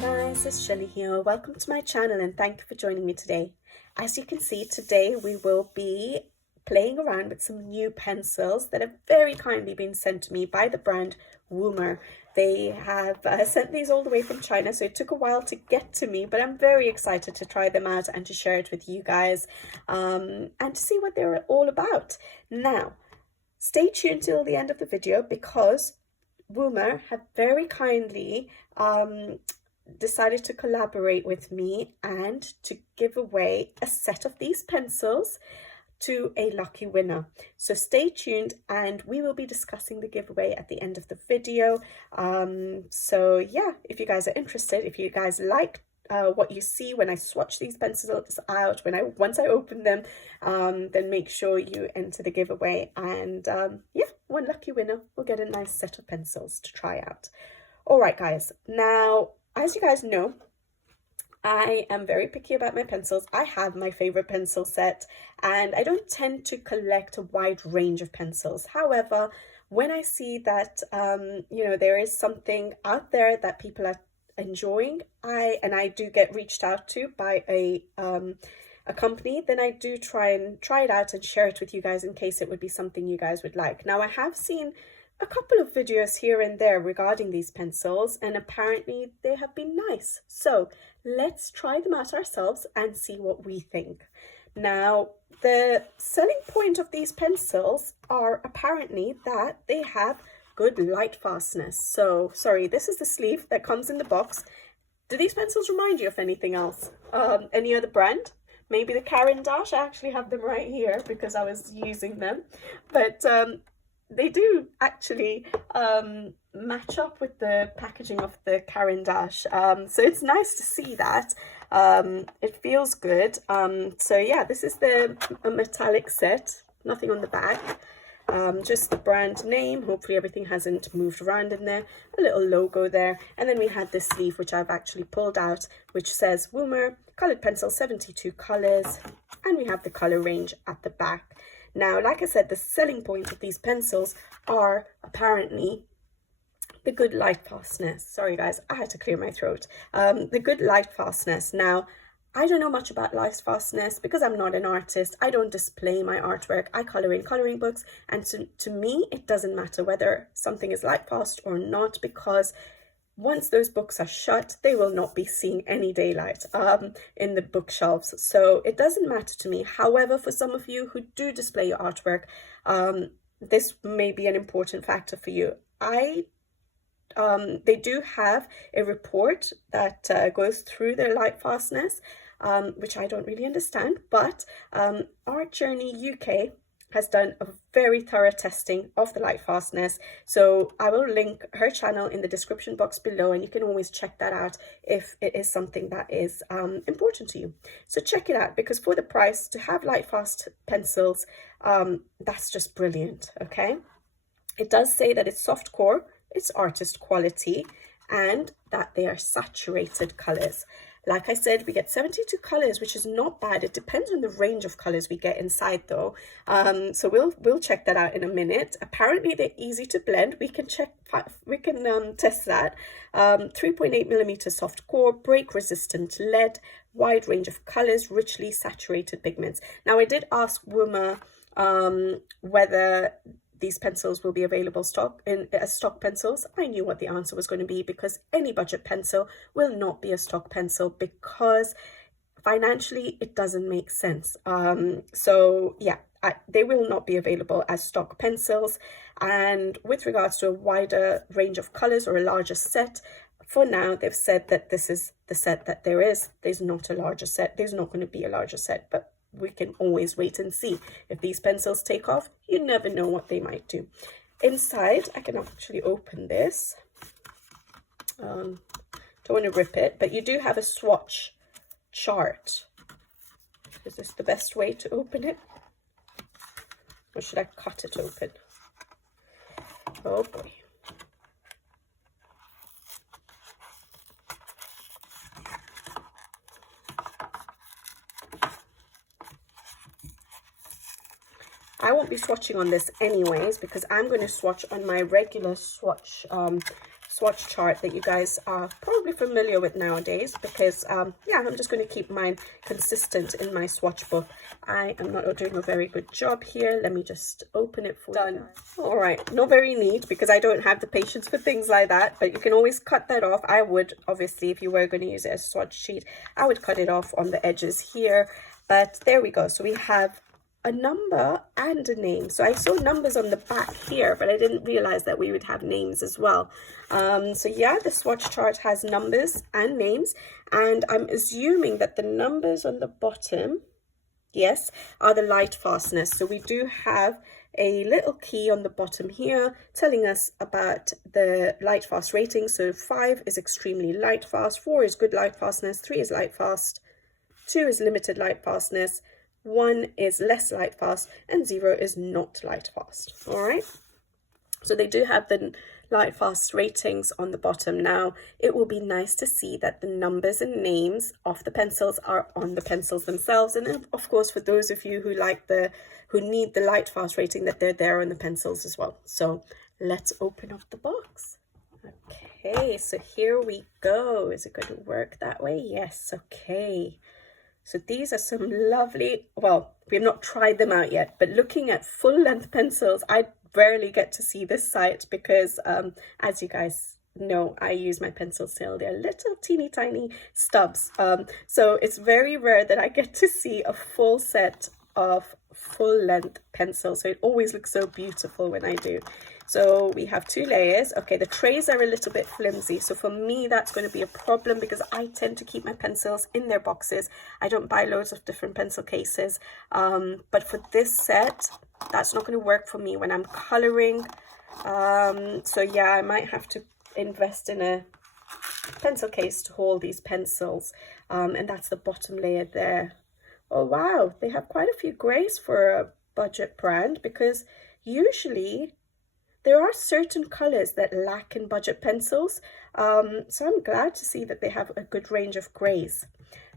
guys, it's Shelly here. Welcome to my channel and thank you for joining me today. As you can see, today we will be playing around with some new pencils that have very kindly been sent to me by the brand Woomer. They have sent these all the way from China, so it took a while to get to me, but I'm very excited to try them out and to share it with you guys and to see what they're all about. Now, stay tuned till the end of the video because Woomer have very kindly decided to collaborate with me and to give away a set of these pencils to a lucky winner. So stay tuned and we will be discussing the giveaway at the end of the video. So yeah, if you guys are interested, if you guys like what you see when I swatch these pencils out, once I open them, then make sure you enter the giveaway and yeah, one lucky winner will get a nice set of pencils to try out. All right guys, now as you guys know, I am very picky about my pencils. I have my favorite pencil set and I don't tend to collect a wide range of pencils. However, when I see that you know, there is something out there that people are enjoying, I do get reached out to by a company, then I do try it out and share it with you guys in case it would be something you guys would like. Now, I have seen a couple of videos here and there regarding these pencils and apparently they have been nice. So let's try them out ourselves and see what we think. Now, the selling point of these pencils are apparently that they have good light fastness. So, sorry, this is the sleeve that comes in the box. Do these pencils remind you of anything else? Any other brand? Maybe the Caran d'Ache. I actually have them right here because I was using them. But they do actually match up with the packaging of the Caran d'Ache. So it's nice to see that. It feels good. So yeah, this is the metallic set. Nothing on the back. Just the brand name. Hopefully everything hasn't moved around in there. A little logo there. And then we had this sleeve, which I've actually pulled out, which says Woomer, colored pencil, 72 colors. And we have the color range at the back. Now, like I said, the selling point of these pencils are apparently the good light fastness. Sorry guys, I had to clear my throat. The good light fastness. Now, I don't know much about light fastness because I'm not an artist. I don't display my artwork. I color in coloring books, and to me, it doesn't matter whether something is light fast or not, because once those books are shut, they will not be seeing any daylight in the bookshelves. So it doesn't matter to me. However, for some of you who do display your artwork, this may be an important factor for you. They do have a report that goes through their light fastness, which I don't really understand, but Art Journey UK has done a very thorough testing of the light fastness. So I will link her channel in the description box below, and you can always check that out if it is something that is important to you. So check it out, because for the price to have light fast pencils, that's just brilliant. Okay, it does say that it's soft core, it's artist quality, and that they are saturated colors. Like I said, we get 72 colors, which is not bad. It depends on the range of colors we get inside though. So we'll check that out in a minute. Apparently they're easy to blend. We can test that. 3.8 millimeter soft core, break resistant lead, wide range of colors, richly saturated pigments. Now I did ask Woomer whether these pencils will be available as stock pencils. I knew what the answer was going to be, because any budget pencil will not be a stock pencil because financially it doesn't make sense. So yeah, they will not be available as stock pencils. And with regards to a wider range of colors or a larger set, for now they've said that this is the set that there is. There's not a larger set. There's not going to be a larger set, but we can always wait and see. If these pencils take off, you never know what they might do. Inside, I can actually open this. Don't want to rip it, but you do have a swatch chart. Is this the best way to open it? Or should I cut it open? Oh boy. I won't be swatching on this anyways, because I'm going to swatch on my regular swatch swatch chart that you guys are probably familiar with nowadays, because yeah, I'm just going to keep mine consistent in my swatch book. I am not doing a very good job here. Let me just open it for you. All right, not very neat because I don't have the patience for things like that, but you can always cut that off. I would, obviously, if you were going to use it as a swatch sheet, I would cut it off on the edges here. But there we go. So we have a number and a name. So I saw numbers on the back here, but I didn't realize that we would have names as well. So yeah, the swatch chart has numbers and names, and I'm assuming that the numbers on the bottom, yes, are the light fastness. So we do have a little key on the bottom here telling us about the light fast rating. So 5 is extremely light fast, 4 is good light fastness, 3 is light fast, 2 is limited light fastness, 1 is less light fast, and 0 is not light fast. All right, so they do have the light fast ratings on the bottom. Now it will be nice to see that the numbers and names of the pencils are on the pencils themselves, and of course for those of you who need the light fast rating, that they're there on the pencils as well. So let's open up the box. Okay, so here we go. Is it going to work that way? Yes. Okay, so these are some lovely, well, we've not tried them out yet, but looking at full length pencils, I rarely get to see this site because as you guys know, I use my pencil still. They're little teeny tiny stubs. So it's very rare that I get to see a full set of full length pencils. So it always looks so beautiful when I do. So we have 2 layers. Okay, the trays are a little bit flimsy. So for me, that's going to be a problem because I tend to keep my pencils in their boxes. I don't buy loads of different pencil cases. But for this set, that's not going to work for me when I'm coloring. So yeah, I might have to invest in a pencil case to hold these pencils. And that's the bottom layer there. Oh, wow. They have quite a few grays for a budget brand, because usually there are certain colors that lack in budget pencils. So I'm glad to see that they have a good range of grays.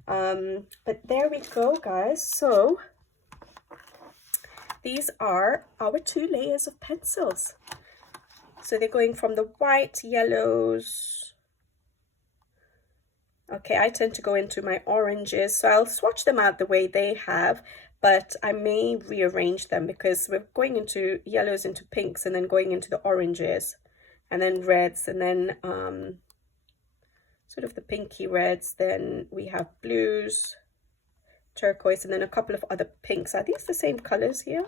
But there we go, guys. So these are our 2 layers of pencils. So they're going from the white, yellows. Okay, I tend to go into my oranges, so I'll swatch them out the way they have, but I may rearrange them because we're going into yellows, into pinks, and then going into the oranges, and then reds, and then sort of the pinky reds. Then we have blues, turquoise, and then a couple of other pinks. Are these the same colors here?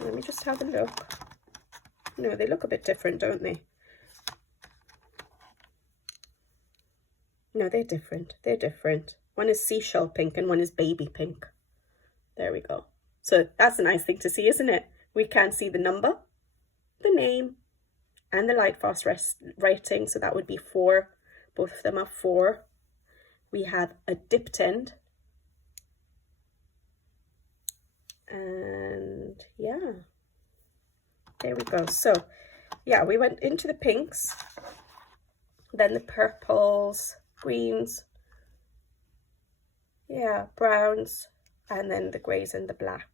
Let me just have a look. No, they look a bit different, don't they? No, they're different. They're different. One is seashell pink and one is baby pink. There we go. So that's a nice thing to see, isn't it? We can see the number, the name, and the light fast rating. So that would be 4. Both of them are 4. We have a dipped end. And yeah, there we go. So yeah, we went into the pinks, then the purples, greens, yeah, browns, and then the grays and the black.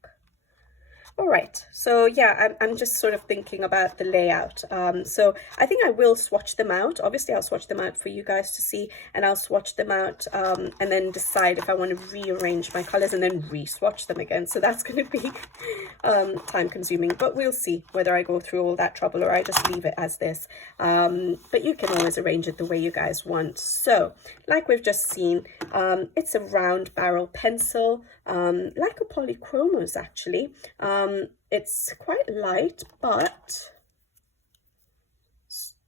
All right, so yeah, I'm just sort of thinking about the layout. So I think I will swatch them out. Obviously, I'll swatch them out for you guys to see, and I'll swatch them out and then decide if I want to rearrange my colors and then re-swatch them again. So that's going to be time consuming, but we'll see whether I go through all that trouble or I just leave it as this. But you can always arrange it the way you guys want. So like we've just seen, it's a round barrel pencil, like a polychromos actually. It's quite light, but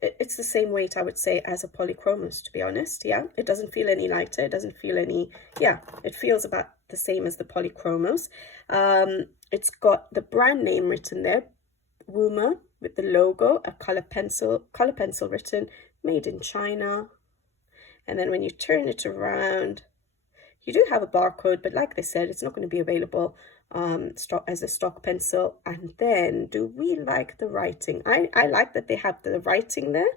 it's the same weight, I would say, as a polychromos, to be honest. Yeah, it doesn't feel any lighter. It doesn't feel any, yeah, it feels about the same as the polychromos. It's got the brand name written there, Woomer, with the logo, a color pencil written, made in China. And then when you turn it around, you do have a barcode, but like they said, it's not going to be available as a stock pencil. And then, do we like the writing? I like that they have the writing there.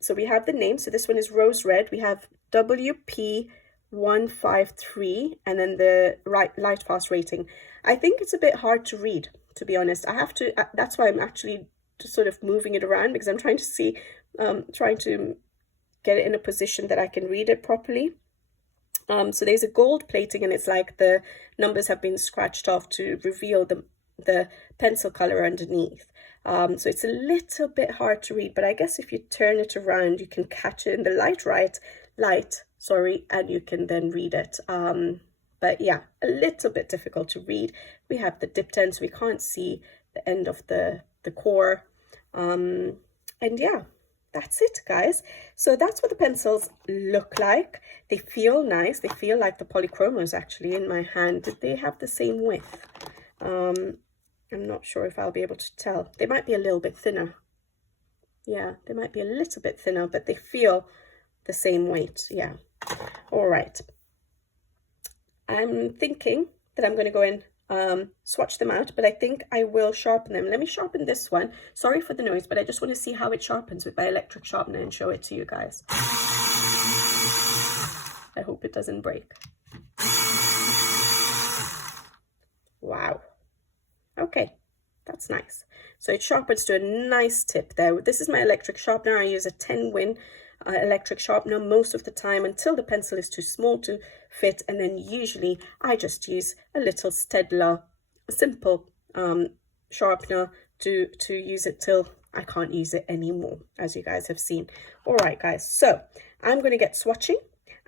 So we have the name. So this one is rose red. We have WP153, and then the light fast rating. I think it's a bit hard to read, to be honest. I have to. That's why I'm actually sort of moving it around because I'm trying to see, trying to get it in a position that I can read it properly. So there's a gold plating, and it's like the numbers have been scratched off to reveal the pencil color underneath. So it's a little bit hard to read, but I guess if you turn it around, you can catch it in the light, and you can then read it. But yeah, a little bit difficult to read. We have the dipped end, so we can't see the end of the core. And yeah, that's it, guys. So that's what the pencils look like. They feel nice. They feel like the polychromos actually in my hand. Did they have the same width? I'm not sure if I'll be able to tell. They might be a little bit thinner. Yeah, they might be a little bit thinner, but they feel the same weight. Yeah. All right. I'm thinking that I'm going to go in, swatch them out, but I think I will sharpen them. Let me sharpen this one. Sorry for the noise, but I just want to see how it sharpens with my electric sharpener and show it to you guys. I hope it doesn't break. Wow. Okay, that's nice. So it sharpens to a nice tip there. This is my electric sharpener. I use a 10-win electric sharpener most of the time until the pencil is too small to fit, and then usually I just use a little Stedler simple sharpener to use it till I can't use it anymore, as you guys have seen. All right, guys, so I'm going to get swatching.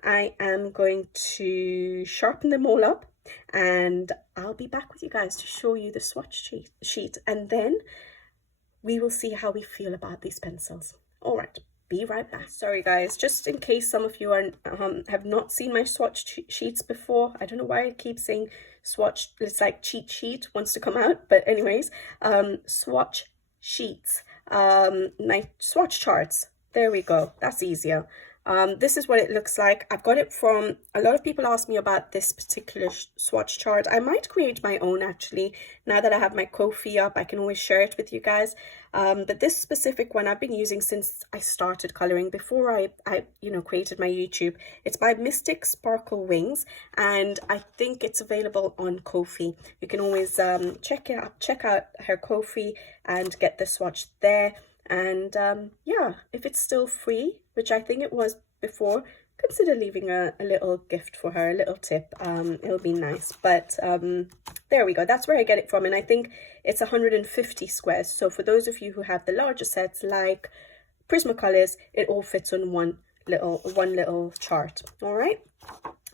I am going to sharpen them all up, and I'll be back with you guys to show you the swatch sheet, and then we will see how we feel about these pencils. All right, be right back. Sorry guys, just in case some of you are have not seen my swatch sheets before. I don't know why I keep saying swatch. It's like cheat sheet wants to come out, but anyways, swatch sheets, my swatch charts. There we go, that's easier. This is what it looks like. I've got it from, a lot of people ask me about this particular swatch chart. I might create my own actually. Now that I have my Ko-fi up, I can always share it with you guys. But this specific one I've been using since I started coloring, before I created my YouTube. It's by Mystic Sparkle Wings, and I think it's available on Ko-fi. You can always check out her Ko-fi and get the swatch there. And yeah, if it's still free, which I think it was before, consider leaving a little gift for her, a little tip. It'll be nice. But there we go, that's where I get it from, and I think it's 150 squares. So for those of you who have the larger sets like Prismacolors, it all fits on one little chart. All right,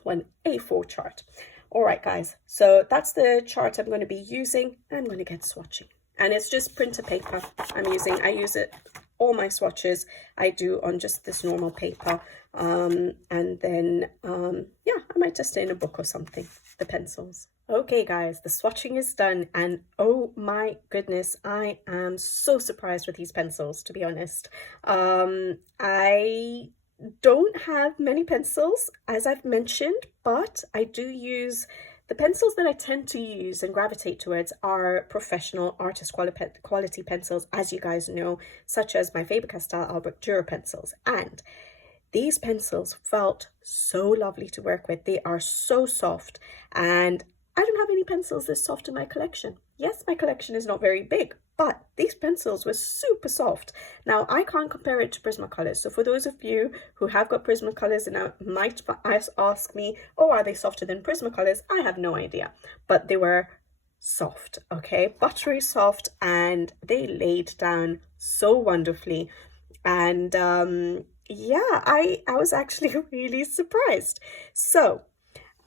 one A4 chart. All right guys, so that's the chart I'm going to be using. I'm going to get swatching. And it's just printer paper I'm using. I use it, all my swatches I do on just this normal paper. And then, yeah, I might just stay in a book or something, the pencils. Okay, guys, the swatching is done. And oh my goodness, I am so surprised with these pencils, to be honest. I don't have many pencils, as I've mentioned, but I do use... The pencils that I tend to use and gravitate towards are professional artist quality pencils, as you guys know, such as my Faber-Castell Albrecht Dürer pencils. And these pencils felt so lovely to work with. They are so soft, and I don't have any pencils this soft in my collection. Yes, my collection is not very big, but these pencils were super soft. Now, I can't compare it to Prismacolors. So for those of you who have got Prismacolors and might ask me, oh, are they softer than Prismacolors? I have no idea. But they were soft, okay? Buttery soft, and they laid down so wonderfully. And yeah, I was actually really surprised. So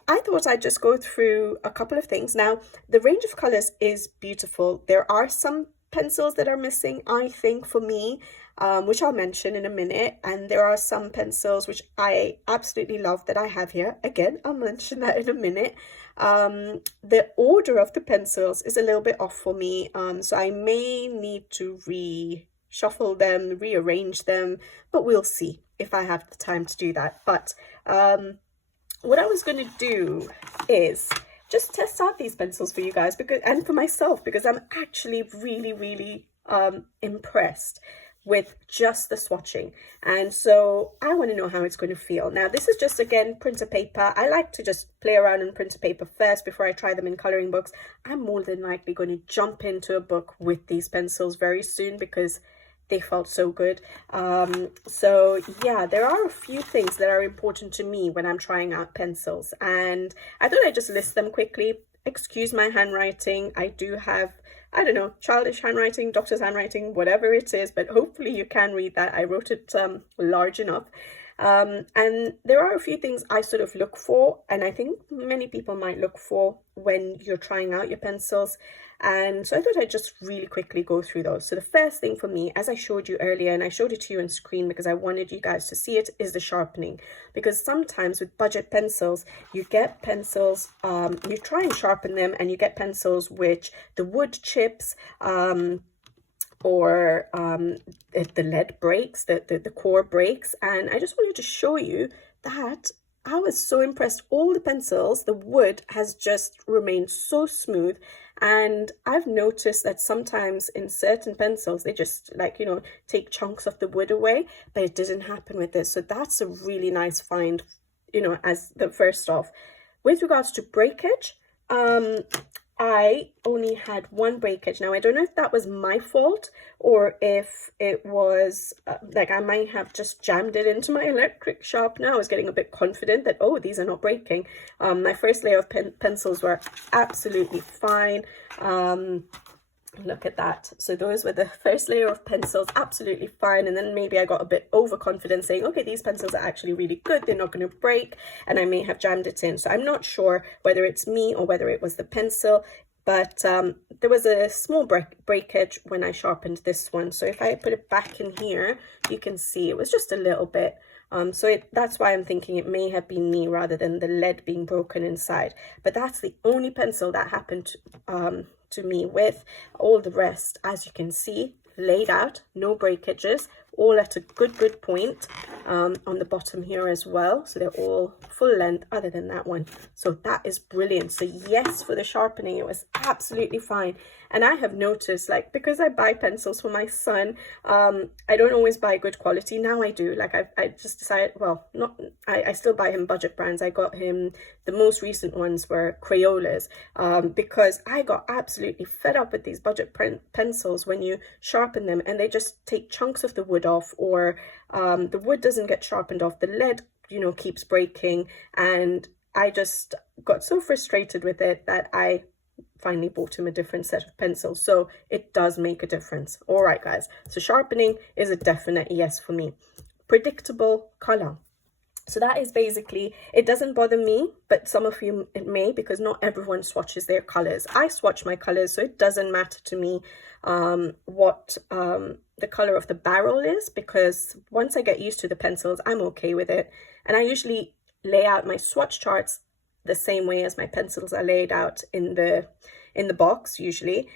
I thought I'd just go through a couple of things. Now, the range of colors is beautiful. There are some pencils that are missing, I think, for me, which I'll mention in a minute. And there are some pencils which I absolutely love that I have here. Again, I'll mention that in a minute. The order of the pencils is a little bit off for me. So I may need to reshuffle them, rearrange them, but we'll see if I have the time to do that. But what I was going to do is just test out these pencils for you guys, and for myself, because I'm actually really impressed with just the swatching. And so I want to know how it's going to feel. Now, this is just, again, printer paper. I like to just play around in printer paper first before I try them in coloring books. I'm more than likely going to jump into a book with these pencils very soon because they felt so good. So yeah, there are a few things that are important to me when I'm trying out pencils, and I thought I'd just list them quickly. Excuse my handwriting. I do have, I don't know, childish handwriting, doctor's handwriting, whatever it is, but hopefully you can read that. I wrote it large enough. And there are a few things I sort of look for, and I think many people might look for when you're trying out your pencils. And so I thought I'd just really quickly go through those. So the first thing for me, as I showed you earlier, and I showed it to you on screen because I wanted you guys to see it, is the sharpening. Because sometimes with budget pencils, you get pencils, you try and sharpen them, and you get pencils which the wood chips, or the lead breaks, the core breaks. And I just wanted to show you that I was so impressed. All the pencils, the wood has just remained so smooth. And I've noticed that sometimes in certain pencils, they just, like, you know, take chunks of the wood away, but it didn't happen with this. So that's a really nice find, you know, as the first off. With regards to breakage, I only had one breakage. Now, I don't know if that was my fault or if it was like I might have just jammed it into my electric sharpener. I was getting a bit confident that, oh, these are not breaking. My first layer of pencils were absolutely fine. Look at that. So those were the first layer of pencils, absolutely fine. And then maybe I got a bit overconfident saying, okay, these pencils are actually really good, they're not going to break, and I may have jammed it in. So I'm not sure whether it's me or whether it was the pencil, but there was a small breakage when I sharpened this one. So if I put it back in here, you can see it was just a little bit. That's why I'm thinking it may have been me rather than the lead being broken inside. But that's the only pencil that happened to me. With all the rest, as you can see, laid out, no breakages, all at a good point on the bottom here as well. So they're all full length other than that one. So that is brilliant. So yes, for the sharpening, it was absolutely fine. And I have noticed, like, because I buy pencils for my son, I don't always buy good quality. Now I do. Like, I just decided, well, I still buy him budget brands. I got him, the most recent ones were Crayolas, because I got absolutely fed up with these budget pencils when you sharpen them and they just take chunks of the wood off, or the wood doesn't get sharpened off, the lead, you know, keeps breaking. And I just got so frustrated with it that I finally bought him a different set of pencils. So it does make a difference. All right, guys, so sharpening is a definite yes for me. Predictable color. So that is basically, it doesn't bother me, but some of you it may, because not everyone swatches their colors. I swatch my colors, so it doesn't matter to me what the color of the barrel is, because once I get used to the pencils, I'm okay with it. And I usually lay out my swatch charts the same way as my pencils are laid out in the box usually.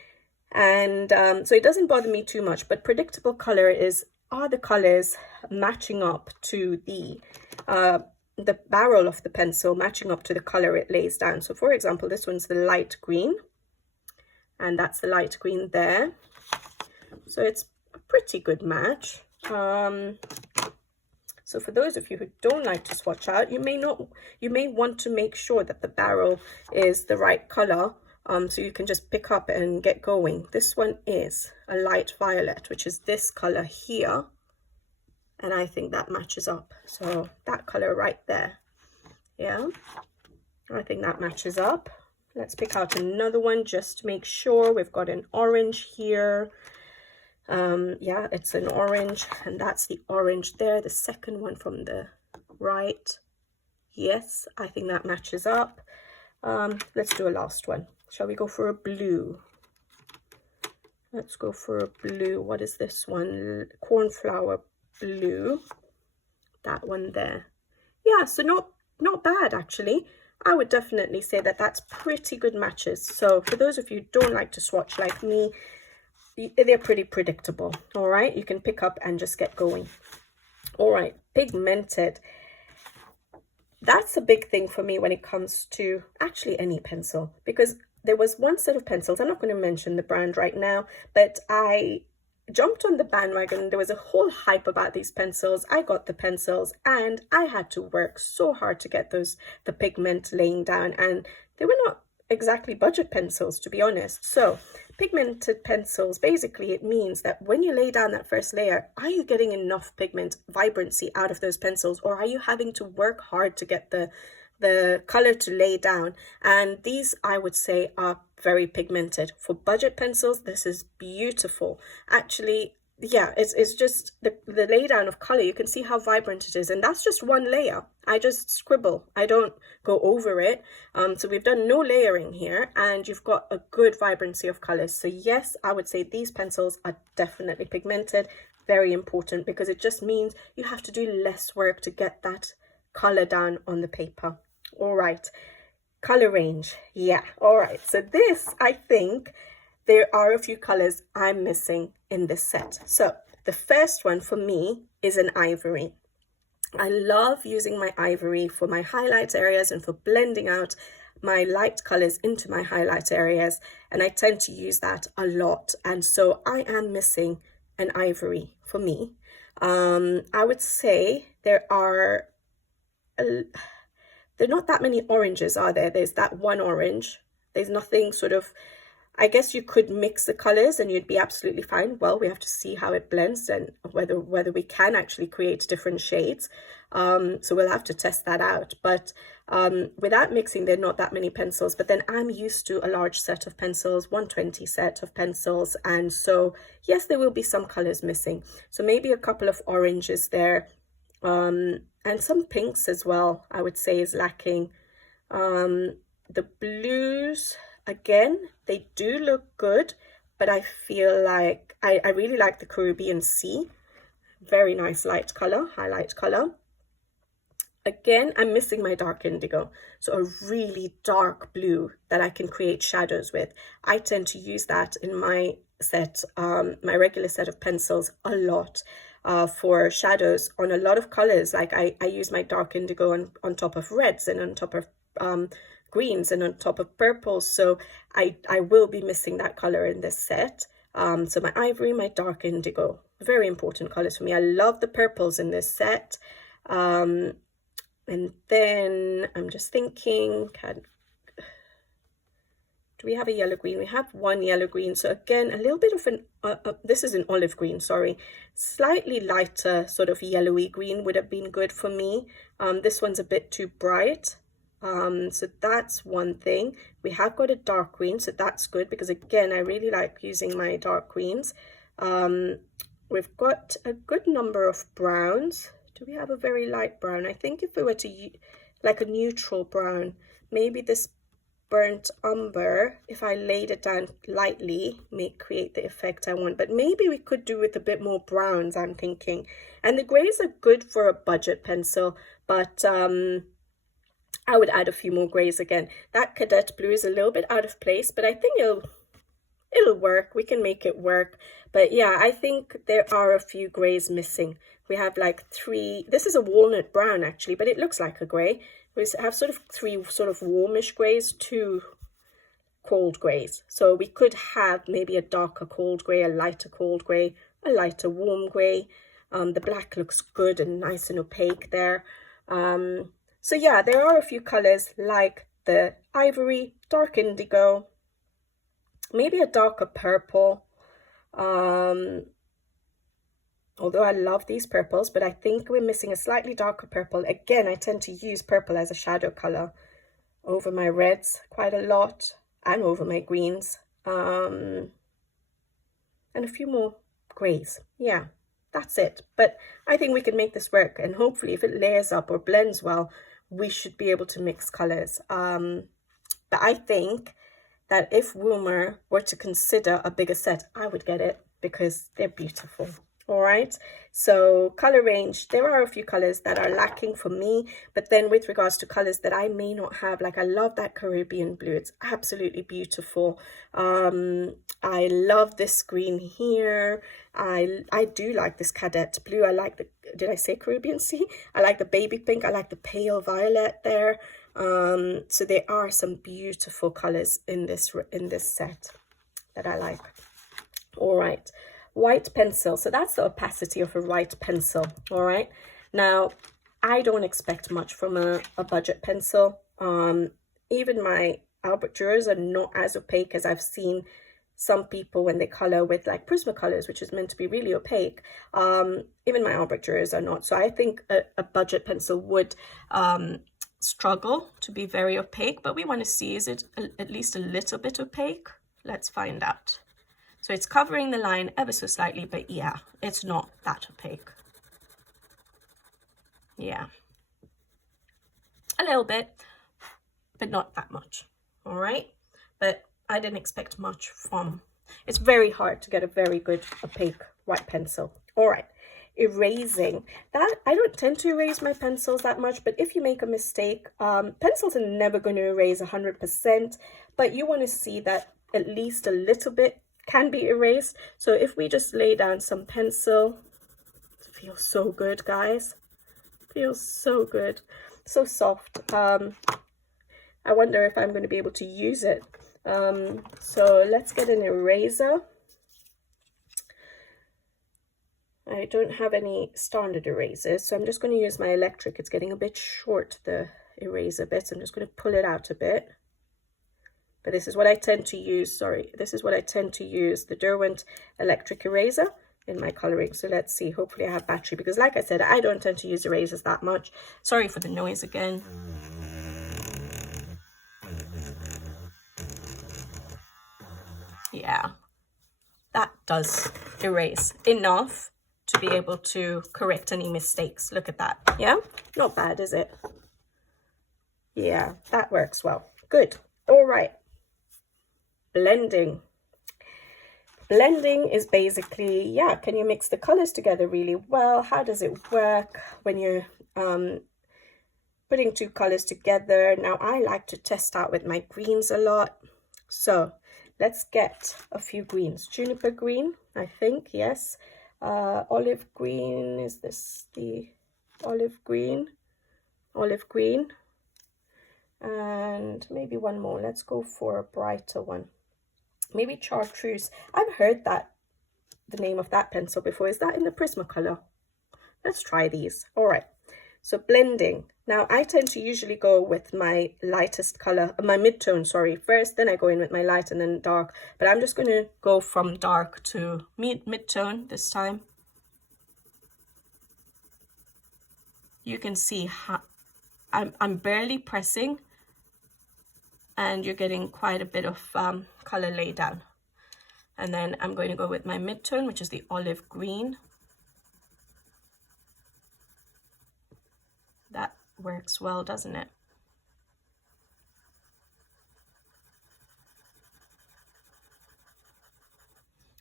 And so it doesn't bother me too much. But predictable color is, are the colors matching up to the barrel of the pencil, matching up to the color it lays down. So for example, this one's the light green, and that's the light green there. So it's a pretty good match. So for those of you who don't like to swatch out, you may want to make sure that the barrel is the right color, so you can just pick up and get going. This one is a light violet, which is this color here, and I think that matches up. So that color right there, yeah, I think that matches up. Let's pick out another one just to make sure. We've got an orange here. Yeah, it's an orange, and that's the orange there, the second one from the right. Yes, I think that matches up. Let's do a last one. Shall we go for a blue? Let's go for a blue. What is this one? Cornflower blue. That one there. Yeah, so not bad actually. I would definitely say that that's pretty good matches. So for those of you who don't like to swatch like me, they're pretty predictable. All right, you can pick up and just get going. All right, pigmented. That's a big thing for me when it comes to actually any pencil, because there was one set of pencils, I'm not going to mention the brand right now, but I jumped on the bandwagon. There was a whole hype about these pencils. I got the pencils and I had to work so hard to get the pigment laying down, and they were not exactly budget pencils, to be honest. So pigmented pencils, basically it means that when you lay down that first layer, are you getting enough pigment vibrancy out of those pencils, or are you having to work hard to get the color to lay down? And these, I would say, are very pigmented. For budget pencils, this is beautiful. Actually, yeah, it's just the lay down of color. You can see how vibrant it is, and that's just one layer. I just scribble, I don't go over it. So we've done no layering here, and you've got a good vibrancy of colors. So yes, I would say these pencils are definitely pigmented. Very important, because it just means you have to do less work to get that color down on the paper. All right, color range. Yeah, all right, so this, I think there are a few colors I'm missing in this set. So the first one for me is an ivory. I love using my ivory for my highlight areas and for blending out my light colors into my highlight areas, and I tend to use that a lot. And so I am missing an ivory for me. I would say there are not that many oranges, are there? There's that one orange. There's nothing sort of, I guess you could mix the colors and you'd be absolutely fine. Well, we have to see how it blends and whether we can actually create different shades. So we'll have to test that out. But without mixing, there are not that many pencils. But then I'm used to a large set of pencils, 120 set of pencils. And so, yes, there will be some colors missing. So maybe a couple of oranges there. And some pinks as well, I would say, is lacking. The blues, again, they do look good, but I feel like I really like the Caribbean Sea. Very nice light color, highlight color. Again, I'm missing my dark indigo, so a really dark blue that I can create shadows with. I tend to use that in my set, my regular set of pencils, a lot. For shadows on a lot of colors. Like I use my dark indigo on top of reds and on top of greens and on top of purples. So I will be missing that color in this set. So my ivory, my dark indigo, very important colors for me. I love the purples in this set. And then I'm just thinking, do we have a yellow green? We have one yellow green. So again, a little bit of an, this is an olive green, sorry. Slightly lighter sort of yellowy green would have been good for me. This one's a bit too bright. So that's one thing. We have got a dark green, so that's good, because again, I really like using my dark greens. We've got a good number of browns. Do we have a very light brown? I think if we were to, like a neutral brown, maybe this burnt umber, if I laid it down lightly, may create the effect I want. But maybe we could do with a bit more browns, I'm thinking. And the grays are good for a budget pencil, but I would add a few more grays again. That cadet blue is a little bit out of place, but I think it'll work. We can make it work. But yeah, I think there are a few grays missing. We have like three, this is a walnut brown actually, but it looks like a gray. We have sort of three sort of warmish grays, two cold grays. So we could have maybe a darker cold gray, a lighter cold gray, a lighter warm gray. The black looks good and nice and opaque there. So yeah, there are a few colors like the ivory, dark indigo, maybe a darker purple. Although I love these purples, but I think we're missing a slightly darker purple. Again, I tend to use purple as a shadow color over my reds quite a lot, and over my greens, and a few more grays. Yeah, that's it. But I think we can make this work, and hopefully if it layers up or blends well, we should be able to mix colors. But I think that if Woomer were to consider a bigger set, I would get it because they're beautiful. All right, so color range, there are a few colors that are lacking for me, but then with regards to colors that I may not have, like I love that Caribbean blue, it's absolutely beautiful. I love this green here. I do like this cadet blue. I like the, did I say Caribbean Sea? I like the baby pink. I like the pale violet there. So there are some beautiful colors in this set that I like. All right. white pencil. So that's the opacity of a white pencil. All right. Now, I don't expect much from a budget pencil. Even my Albrecht Dürers are not as opaque as I've seen some people when they color with like Prismacolors, which is meant to be really opaque. Even my Albrecht Dürers are not. So I think a budget pencil would struggle to be very opaque, but we want to see, is it at least a little bit opaque? Let's find out. So it's covering the line ever so slightly, but yeah, it's not that opaque. Yeah, a little bit, but not that much. All right, but I didn't expect much from, it's very hard to get a very good opaque white pencil. All right, erasing. That, I don't tend to erase my pencils that much, but if you make a mistake, pencils are never going to erase 100%, but you want to see that at least a little bit can be erased. So if we just lay down some pencil, it feels so good, guys. Feels so good, so soft. I wonder if I'm going to be able to use it. So let's get an eraser. I don't have any standard erasers, so I'm just going to use my electric. It's getting a bit short, the eraser bit. I'm just going to pull it out a bit. But this is what I tend to use, this is what I tend to use, the Derwent electric eraser in my coloring. So let's see, hopefully I have battery, because like I said, I don't tend to use erasers that much. Sorry for the noise again. Yeah, that does erase enough to be able to correct any mistakes. Look at that. Yeah, not bad, is it? Yeah, that works well. Good. All right. Blending. Blending is basically, yeah, can you mix the colors together really well? How does it work when you're putting two colors together? Now, I like to test out with my greens a lot. So let's get a few greens. Juniper green, I think, yes. Olive green, is this the olive green? Olive green. And maybe one more. Let's go for a brighter one. Maybe chartreuse. I've heard that, the name of that pencil before. Is that in the Prismacolor? Let's try these. All right. So blending. Now I tend to usually go with my lightest color, my mid-tone, sorry, first, then I go in with my light and then dark. But I'm just going to go from dark to mid-tone this time. You can see how I'm barely pressing, and you're getting quite a bit of color laid down. And then I'm going to go with my mid-tone, which is the olive green. That works well, doesn't it?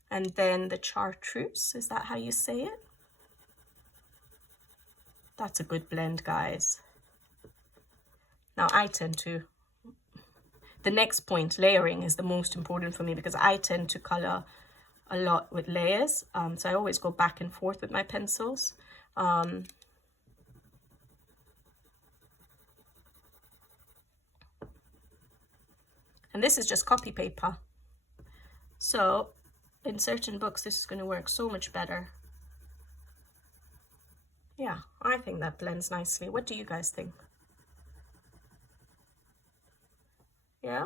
And then the chartreuse, is that how you say it? That's a good blend, guys. Now I tend to, the next point, layering, is the most important for me, because I tend to color a lot with layers. So I always go back and forth with my pencils. And this is just copy paper. So in certain books, this is going to work so much better. Yeah, I think that blends nicely. What do you guys think? Yeah?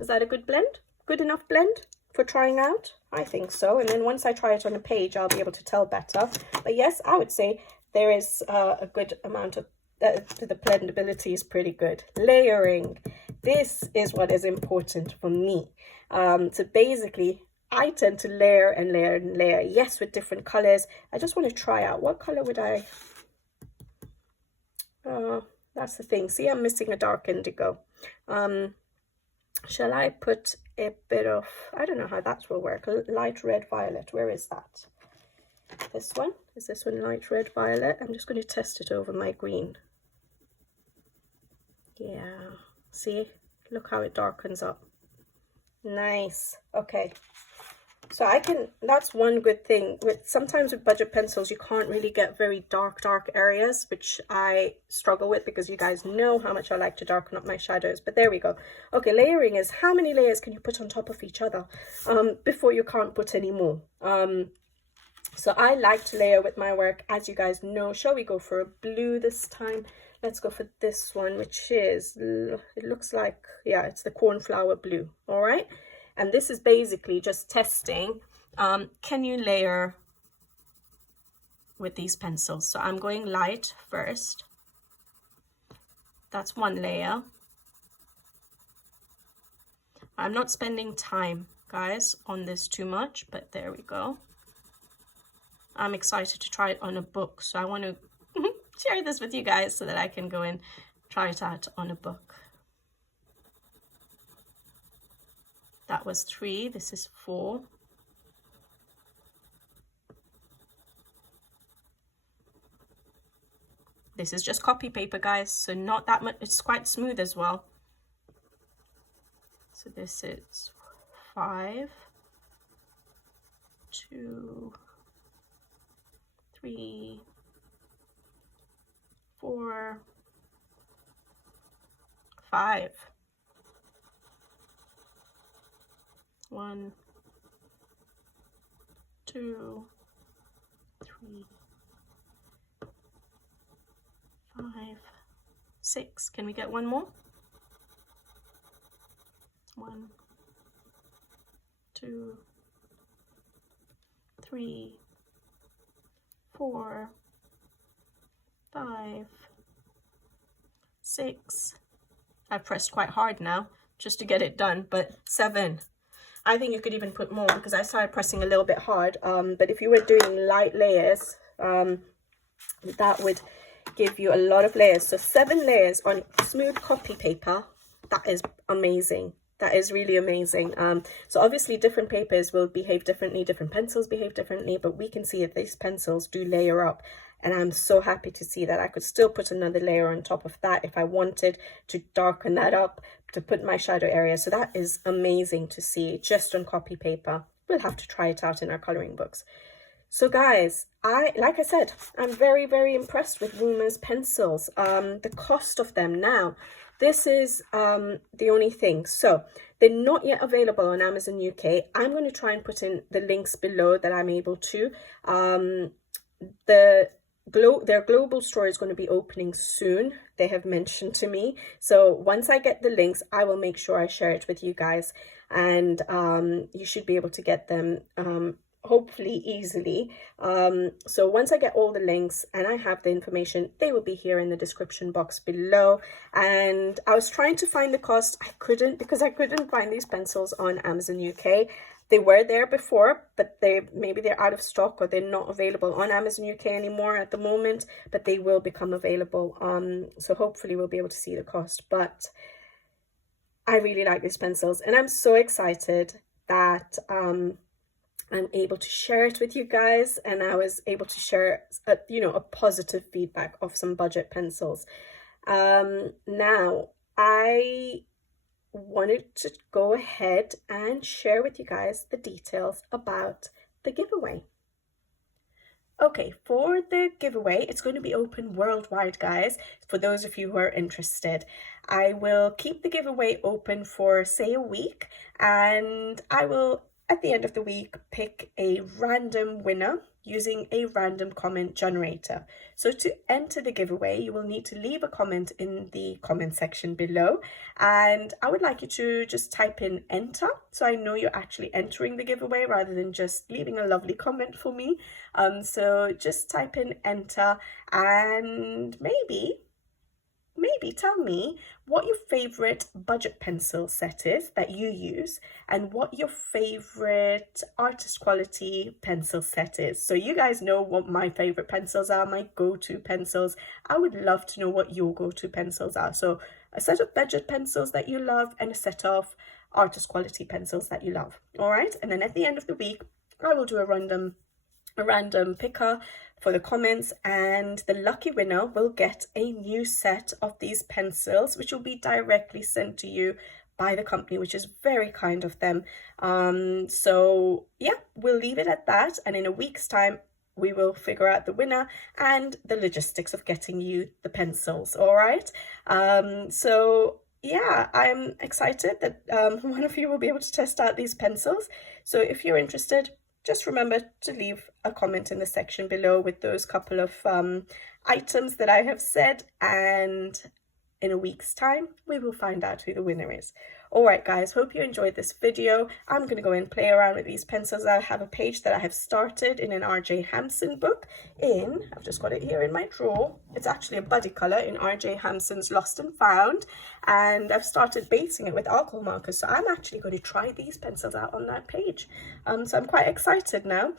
Is that a good blend? Good enough blend for trying out? I think so. And then once I try it on a page, I'll be able to tell better. But yes, I would say there is a good amount of, the blendability is pretty good. Layering. This is what is important for me. So basically, I tend to layer and layer and layer. Yes, with different colors. I just want to try out. What color would I... that's the thing. See, I'm missing a dark indigo. Shall I put a bit of... I don't know how that will work. Light red violet. Where is that? This one? Is this one light red violet? I'm just going to test it over my green. Yeah. See? Look how it darkens up. Nice. Okay. So that's one good thing. Sometimes with budget pencils, you can't really get very dark areas, which I struggle with because you guys know how much I like to darken up my shadows. But there we go. Okay, layering is how many layers can you put on top of each other before you can't put any more. So I like to layer with my work, as you guys know. Shall we go for a blue this time? Let's go for this one, which is, it looks like, yeah, it's the cornflower blue. All right. And this is basically just testing, can you layer with these pencils? So I'm going light first. That's one layer. I'm not spending time, guys, on this too much, but there we go. I'm excited to try it on a book, so I want to share this with you guys so that I can go and try it out on a book. That was 3, this is 4. This is just copy paper, guys, so not that much, it's quite smooth as well. So this is 5, 2, 3, 4, 5. 1, 2, 3, 5, 6. Can we get one more? 1, 2, 3, 4, 5, 6. I've pressed quite hard now just to get it done, but 7. I think you could even put more because I started pressing a little bit hard. But if you were doing light layers, that would give you a lot of layers. So 7 layers on smooth copy paper. That is amazing. That is really amazing. So obviously different papers will behave differently, different pencils behave differently, but we can see that these pencils do layer up. And I'm so happy to see that I could still put another layer on top of that if I wanted to darken that up, to put my shadow area. So that is amazing to see just on copy paper. We'll have to try it out in our coloring books. So guys, like I said, I'm very, very impressed with Woomer's pencils. The cost of them now, this is the only thing. So they're not yet available on Amazon UK. I'm going to try and put in the links below that I'm able to. Their global store is going to be opening soon, they have mentioned to me. So once I get the links, I will make sure I share it with you guys, and you should be able to get them hopefully easily. So once I get all the links and I have the information, they will be here in the description box below. And I was trying to find the cost. I couldn't, because I couldn't find these pencils on Amazon UK. They were there before, but maybe they're out of stock or they're not available on Amazon UK anymore at the moment, but they will become available. So hopefully we'll be able to see the cost. But I really like these pencils, and I'm so excited that I'm able to share it with you guys, and I was able to share a positive feedback of some budget pencils. Now I wanted to go ahead and share with you guys the details about the giveaway. Okay, for the giveaway, it's going to be open worldwide, guys, for those of you who are interested. I will keep the giveaway open for, say, a week, and I will, at the end of the week, pick a random winner using a random comment generator. So to enter the giveaway, you will need to leave a comment in the comment section below, and I would like you to just type in enter, so I know you're actually entering the giveaway rather than just leaving a lovely comment for me. So just type in enter, and maybe tell me what your favorite budget pencil set is that you use, and what your favorite artist quality pencil set is. So you guys know what my favorite pencils are, my go-to pencils. I would love to know what your go-to pencils are. So a set of budget pencils that you love and a set of artist quality pencils that you love. All right, and then at the end of the week, I will do a random picker for the comments, and the lucky winner will get a new set of these pencils, which will be directly sent to you by the company, which is very kind of them. So yeah, we'll leave it at that, and in a week's time we will figure out the winner and the logistics of getting you the pencils. All right. So yeah, I'm excited that one of you will be able to test out these pencils. So if you're interested, just remember to leave a comment in the section below with those couple of items that I have said, and in a week's time we will find out who the winner is. All right guys, hope you enjoyed this video. I'm going to go and play around with these pencils. I have a page that I have started in an R.J. Hampson book I've just got it here in my drawer. It's actually a buddy colour in R.J. Hampson's Lost and Found, and I've started basing it with alcohol markers. So I'm actually going to try these pencils out on that page. So I'm quite excited now.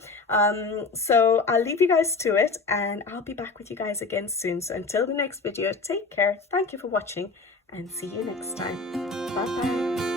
So I'll leave you guys to it, and I'll be back with you guys again soon. So until the next video, take care, thank you for watching, and see you next time. Bye bye.